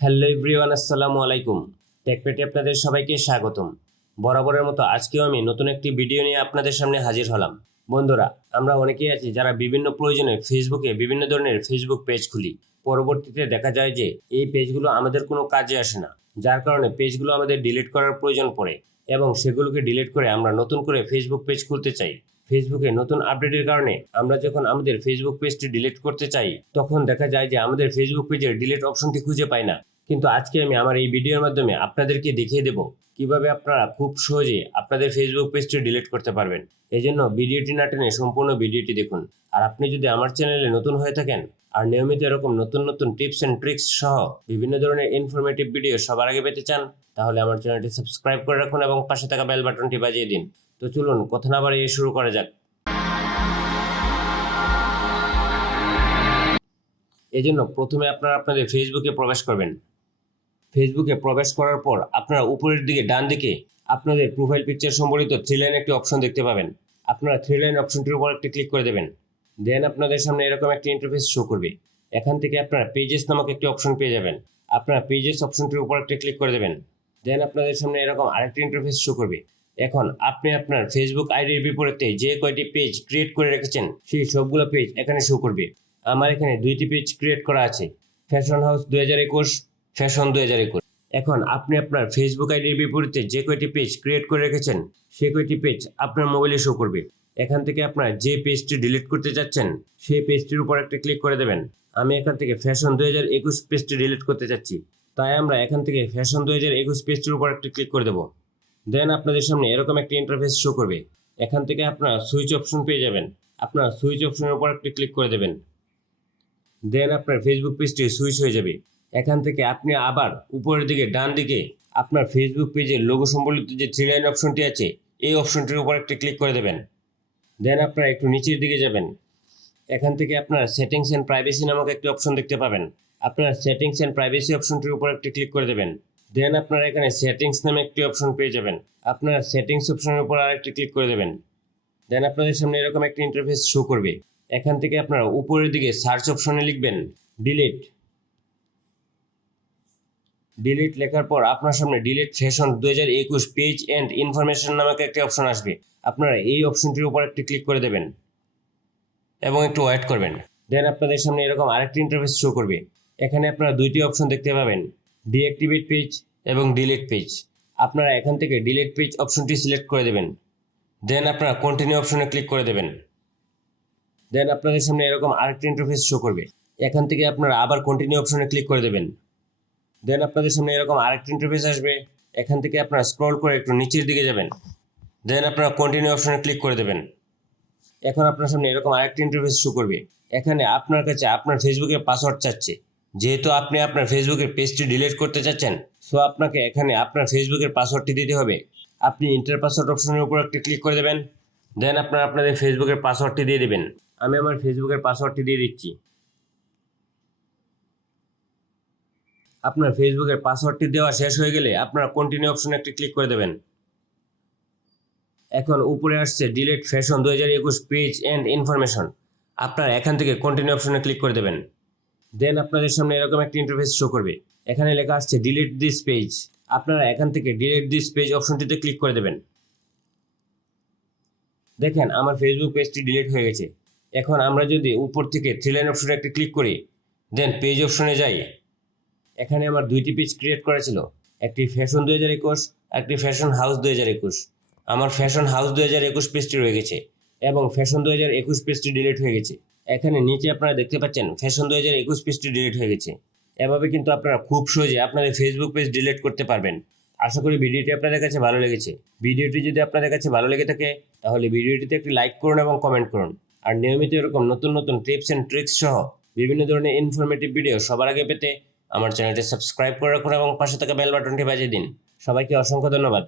Hello everyone, আসসালামু আলাইকুম। টেকমেটে আপনাদের সবাইকে স্বাগতম। বরাবরের মতো আজকেও আমি নতুন একটি ভিডিও নিয়ে আপনাদের সামনে হাজির হলাম। বন্ধুরা, আমরা অনেকেই আছি যারা বিভিন্ন প্রয়োজনে ফেসবুকে বিভিন্ন ধরনের ফেসবুক পেজ খুলি। পরবর্তীতে দেখা যায় যে এই পেজগুলো আমাদের কোনো কাজে আসে না, যার কারণে পেজগুলো আমাদের ডিলিট করার প্রয়োজন পড়ে এবং সেগুলোকে ডিলিট করে আমরা নতুন করে ফেসবুক পেজ খুলতে চাই। ফেসবুকে নতুন আপডেটের কারণে আমরা যখন আমাদের ফেসবুক পেজটি ডিলিট করতে চাই, তখন দেখা যায় যে আমাদের ফেসবুক পেজের ডিলিট অপশনটি খুঁজে পাই না। কিন্তু আজকে আমি আমার এই ভিডিওর মাধ্যমে আপনাদেরকে দেখিয়ে দেব কিভাবে আপনারা খুব সহজে আপনাদের ফেসবুক পেজটি ডিলিট করতে পারবেন। এই জন্য ভিডিওটি না টেনে সম্পূর্ণ ভিডিওটি দেখুন। আর আপনি যদি আমার চ্যানেলে নতুন হয়ে থাকেন আর নিয়মিত এরকম নতুন নতুন টিপস অ্যান্ড ট্রিক্স সহ বিভিন্ন ধরনের ইনফরমেটিভ ভিডিও সবার আগে পেতে চান, তাহলে আমার চ্যানেলটি সাবস্ক্রাইব করে রাখুন এবং পাশে থাকা বেল বাটনটি বাজিয়ে দিন। তো চলুন কথা না বাড়িয়ে শুরু করা যাক। এই জন্য প্রথমে আপনারা আপনাদের ফেসবুকে প্রবেশ করবেন। ফেসবুকে প্রবেশ করার পর আপনারা উপরের দিকে ডান দিকে আপনাদের প্রোফাইল পিকচার সম্বলিত থ্রি লাইন একটি অপশন দেখতে পাবেন। আপনারা থ্রি লাইন অপশনটির উপর একটি ক্লিক করে দেবেন। দেন আপনাদের সামনে এরকম একটি ইন্টারফেস শো করবে। এখান থেকে আপনারা পেজেস নামক একটি অপশন পেয়ে যাবেন। আপনারা পেজেস অপশনটির উপর একটি ক্লিক করে দেবেন। দেন আপনাদের সামনে এরকম আরেকটি ইন্টারফেস শো করবে। এখন আপনি আপনার ফেসবুক আইডির বিপরীতে যে কয়টি পেজ ক্রিয়েট করে রেখেছেন সেই সবগুলো পেজ এখানে শো করবে। আমার এখানে দুইটি পেজ ক্রিয়েট করা আছে, ফ্যাশন হাউস 2021, ফ্যাশন 2021। এখন আপনি আপনার ফেসবুক আইডির বিপরীতে যে কয়টি পেজ ক্রিয়েট করে রেখেছেন সেই কয়টি পেজ আপনার মোবাইলে শো করবে। এখান থেকে আপনারা যে পেজটি ডিলিট করতে চাচ্ছেন সেই পেজটির উপর একটা ক্লিক করে দেবেন। আমি এখান থেকে ফ্যাশন 2021 পেজটি ডিলিট করতে চাচ্ছি, তাই আমরা এখান থেকে ফ্যাশন 2021 পেজটির উপর একটা ক্লিক করে দেবো। দেন আপনাদের সামনে এরকম একটি ইন্টারফেস শো করবে। এখান থেকে আপনারা সুইচ অপশন পেয়ে যাবেন। আপনারা সুইচ অপশনের উপর একটি ক্লিক করে দেবেন। দেন আপনার ফেসবুক পেজটি সুইচ হয়ে যাবে। এখান থেকে আপনি আবার উপরের দিকে ডান দিকে আপনার ফেসবুক পেজের লোগো সম্বলিত যে থ্রি লাইন অপশনটি আছে এই অপশনটির উপর একটি ক্লিক করে দেবেন। দেন আপনারা একটু নিচের দিকে যাবেন। এখান থেকে আপনারা সেটিংস অ্যান্ড প্রাইভেসি নামক একটি অপশন দেখতে পাবেন। আপনারা সেটিংস অ্যান্ড প্রাইভেসি অপশনটির উপর একটি ক্লিক করে দেবেন। দেন আপনারা এখানে সেটিংস নামে একটি অপশন পেয়ে যাবেন। আপনারা সেটিংস অপশনের উপর আরেকটি ক্লিক করে দেবেন। দেন আপনাদের সামনে এরকম একটি ইন্টারফেস শো করবে। এখান থেকে আপনারা উপরের দিকে সার্চ অপশনে লিখবেন ডিলিট। ডিলিট লেখার পর আপনার সামনে delete fashion 2021 page and information নামক একটি অপশন আসবে। আপনারা এই অপশনটির উপর একটি ক্লিক করে দেবেন এবং একটু ওয়েট করবেন। দেন আপনাদের সামনে এরকম আরেকটি ইন্টারফেস শো করবে। এখানে আপনারা দুইটি অপশন দেখতে পাবেন, ডিঅ্যাক্টিভেট পেজ এবং ডিলিট পেজ। আপনারা এখান থেকে ডিলিট পেজ অপশনটি সিলেক্ট করে দেবেন। দেন আপনারা কন্টিনিউ অপশনে ক্লিক করে দেবেন। দেন আপনাদের সামনে এরকম আরেকটি ইন্টারফেস শো করবে। এখান থেকে আপনারা আবার কন্টিনিউ অপশনে ক্লিক করে দেবেন। দেন আপনাদের সামনে এরকম আরেকটি ইন্টারফেস আসবে। এখান থেকে আপনারা স্ক্রল করে একটু নিচের দিকে যাবেন। দেন আপনারা কন্টিনিউ অপশনে ক্লিক করে দেবেন। এখন আপনার সামনে এরকম আরেকটি ইন্টারফেস শো করবে। এখানে আপনার কাছে আপনার ফেসবুকের পাসওয়ার্ড চাচ্ছে। যেহেতু আপনি আপনার ফেসবুকের পেজটি ডিলিট করতে চাচ্ছেন, সো আপনাকে এখানে আপনার ফেসবুকের পাসওয়ার্ডটি দিতে হবে। আপনি ইন্টার পাসওয়ার্ড অপশনের উপর একটি ক্লিক করে দেবেন। দেন আপনারা আপনাদের ফেসবুকের পাসওয়ার্ডটি দিয়ে দেবেন। আমি আমার ফেসবুকের পাসওয়ার্ডটি দিয়ে দিচ্ছি। আপনার ফেসবুকের পাসওয়ার্ডটি দেওয়া শেষ হয়ে গেলে আপনারা কন্টিনিউ অপশনে একটি ক্লিক করে দেবেন। এখন উপরে আসছে delete fashion 2021 page and information. আপনারা এখান থেকে কন্টিনিউ অপশনে ক্লিক করে দেবেন। দেন আপনাদের সামনে এরকম একটি ইন্টারফেস শো করবে। এখানে লেখা আসছে ডিলিট দিস পেজ। আপনারা এখান থেকে ডিলিট দিস পেজ অপশনটিতে ক্লিক করে দেবেন। দেখেন আমার ফেসবুক পেজটি ডিলিট হয়ে গেছে। এখন আমরা যদি উপর থেকে থ্রি লাইন অপশনে একটি ক্লিক করি, দেন পেজ অপশনে যাই, এখানে আমার দুইটি পেজ ক্রিয়েট করা ছিল, একটি ফ্যাশন 2021, একটি ফ্যাশন হাউস 2021। আমার ফ্যাশন হাউস 2021 পেজটি রয়ে গেছে এবং ফ্যাশন 2021 পেজটি ডিলিট হয়ে গেছে। এখানে নিচে আপনারা দেখতে পাচ্ছেন ফ্যাশন 2021 পেজটি ডিলিট হয়ে গেছে। এভাবে কিন্তু আপনারা খুব সহজে আপনাদের ফেসবুক পেজ ডিলিট করতে পারবেন। আশা করি ভিডিওটি আপনাদের কাছে ভালো লেগেছে। ভিডিওটি যদি আপনাদের কাছে ভালো লেগে থাকে তাহলে ভিডিওটিতে একটি লাইক করুন এবং কমেন্ট করুন। আর নিয়মিত এরকম নতুন নতুন টিপস অ্যান্ড ট্রিক্স সহ বিভিন্ন ধরনের ইনফরমেটিভ ভিডিও সবার আগে পেতে আমার চ্যানেলটি সাবস্ক্রাইব করে রাখুন এবং পাশে থাকা বেল বাটনটি বাজিয়ে দিন। সবাইকে অসংখ্য ধন্যবাদ।